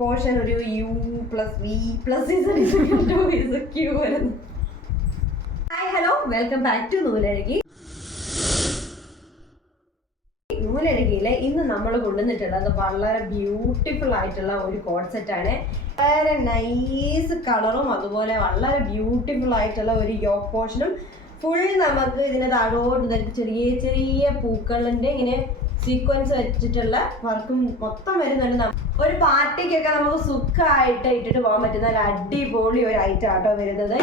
Portion ഒരു U+V+Z വരുന്നു. Hi hello, welcome back to Noolazhaki. നൂലഴകിയിലെ ഇന്ന് നമ്മൾ കൊണ്ടുവന്നിട്ടുള്ളത് വളരെ ബ്യൂട്ടിഫുൾ ആയിട്ടുള്ള ഒരു കോഡ് സെറ്റാണ്. വളരെ നൈസ് കളറും അതുപോലെ വളരെ ബ്യൂട്ടിഫുൾ ആയിട്ടുള്ള ഒരു യോക്ക് പോർഷനും ഫുൾ നമുക്ക് ഇതിന് താഴോട്ട് ചെറിയ ചെറിയ പൂക്കളിൻ്റെ ഇങ്ങനെ സീക്വൻസ് വെച്ചിട്ടുള്ള വർക്കും മൊത്തം വരുന്നുണ്ട്. ഒരു പാർട്ടിക്കൊക്കെ നമുക്ക് സുഖമായിട്ട് ഇട്ടിട്ട് പോകാൻ പറ്റുന്ന ഒരു അടിപൊളി ഒരു ഐറ്റം ആട്ടോ വരുന്നത്.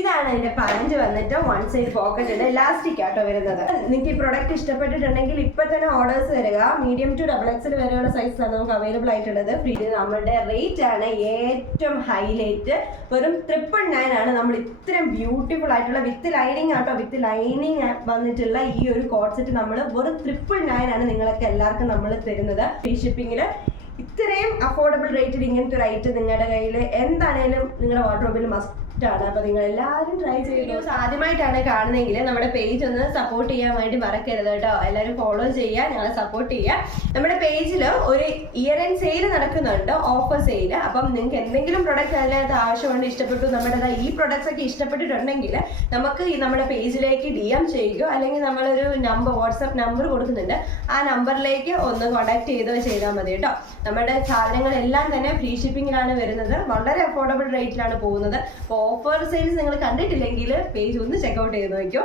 ഇതാണ് അതിന്റെ പഞ്ച് വന്നിട്ട് വൺ സൈഡ് പോക്കറ്റ് ഉണ്ട്, ഇലാസ്റ്റിക് ആട്ടോ വരുന്നത്. നിങ്ങൾക്ക് ഈ പ്രൊഡക്റ്റ് ഇഷ്ടപ്പെട്ടിട്ടുണ്ടെങ്കിൽ ഇപ്പൊ തന്നെ ഓർഡേഴ്സ് വരിക. മീഡിയം ടു XXL വരെയുള്ള സൈസാണ് നമുക്ക് അവൈലബിൾ ആയിട്ടുള്ളത്. ഫ്രീ നമ്മുടെ റേറ്റ് ആണ് ഏറ്റവും ഹൈലൈറ്റ്, വെറും 999 ആണ്. നമ്മൾ ഇത്രയും ബ്യൂട്ടിഫുൾ ആയിട്ടുള്ള വിത്ത് ലൈനിങ് ആട്ടോ, വിത്ത് ലൈനിങ് വന്നിട്ടുള്ള ഈ ഒരു കോഡ് സെറ്റ് നമ്മൾ വെറും 999 ആണ് നിങ്ങൾക്ക് എല്ലാവർക്കും നമ്മൾ തരുന്നത്. ഫ്രീ ഷിപ്പിങ്ങിൽ ഇത്രയും അഫോർഡബിൾ റേറ്റിൽ ഇങ്ങനത്തെ ഒരു ഐറ്റം നിങ്ങളുടെ കയ്യിൽ എന്താണേലും നിങ്ങളുടെ വാർഡ്രോബിൽ മസ്റ്റ് ആണ്. അപ്പൊ നിങ്ങൾ എല്ലാവരും ട്രൈ ചെയ്തു. ആദ്യമായിട്ടാണ് കാണുന്നതെങ്കിൽ നമ്മുടെ പേജ് ഒന്ന് സപ്പോർട്ട് ചെയ്യാൻ വേണ്ടി മറക്കരുത് കേട്ടോ. എല്ലാവരും ഫോളോ ചെയ്യുക, ഞങ്ങളെ സപ്പോർട്ട് ചെയ്യുക. നമ്മുടെ പേജിൽ ഒരു ഇയർ എൻഡ് സെയിൽ നടക്കുന്നുണ്ട്, ഓഫർ സെയിൽ. അപ്പം നിങ്ങൾക്ക് എന്തെങ്കിലും പ്രൊഡക്റ്റ് അതിനകത്ത് ആവശ്യമുണ്ട്, ഇഷ്ടപ്പെട്ടു, നമ്മുടെ ഈ പ്രൊഡക്ട്സ് ഒക്കെ ഇഷ്ടപ്പെട്ടിട്ടുണ്ടെങ്കിൽ നമുക്ക് ഈ നമ്മുടെ പേജിലേക്ക് DM ചെയ്യുകയോ അല്ലെങ്കിൽ നമ്മളൊരു വാട്സാപ്പ് നമ്പർ കൊടുക്കുന്നുണ്ട്, ആ നമ്പറിലേക്ക് ഒന്ന് കോൺടാക്ട് ചെയ്താൽ മതി കേട്ടോ. നമ്മുടെ സാധനങ്ങളെല്ലാം തന്നെ ഫ്രീ ഷിപ്പിങ്ങിലാണ് വരുന്നത്, വളരെ അഫോർഡബിൾ റേറ്റിലാണ് പോകുന്നത്. ഓഫർ സെയിൽസ് നിങ്ങൾ കണ്ടിട്ടില്ലെങ്കിൽ പേജ് ഒന്ന് ചെക്കൗട്ട് ചെയ്ത് നോക്കിയോ.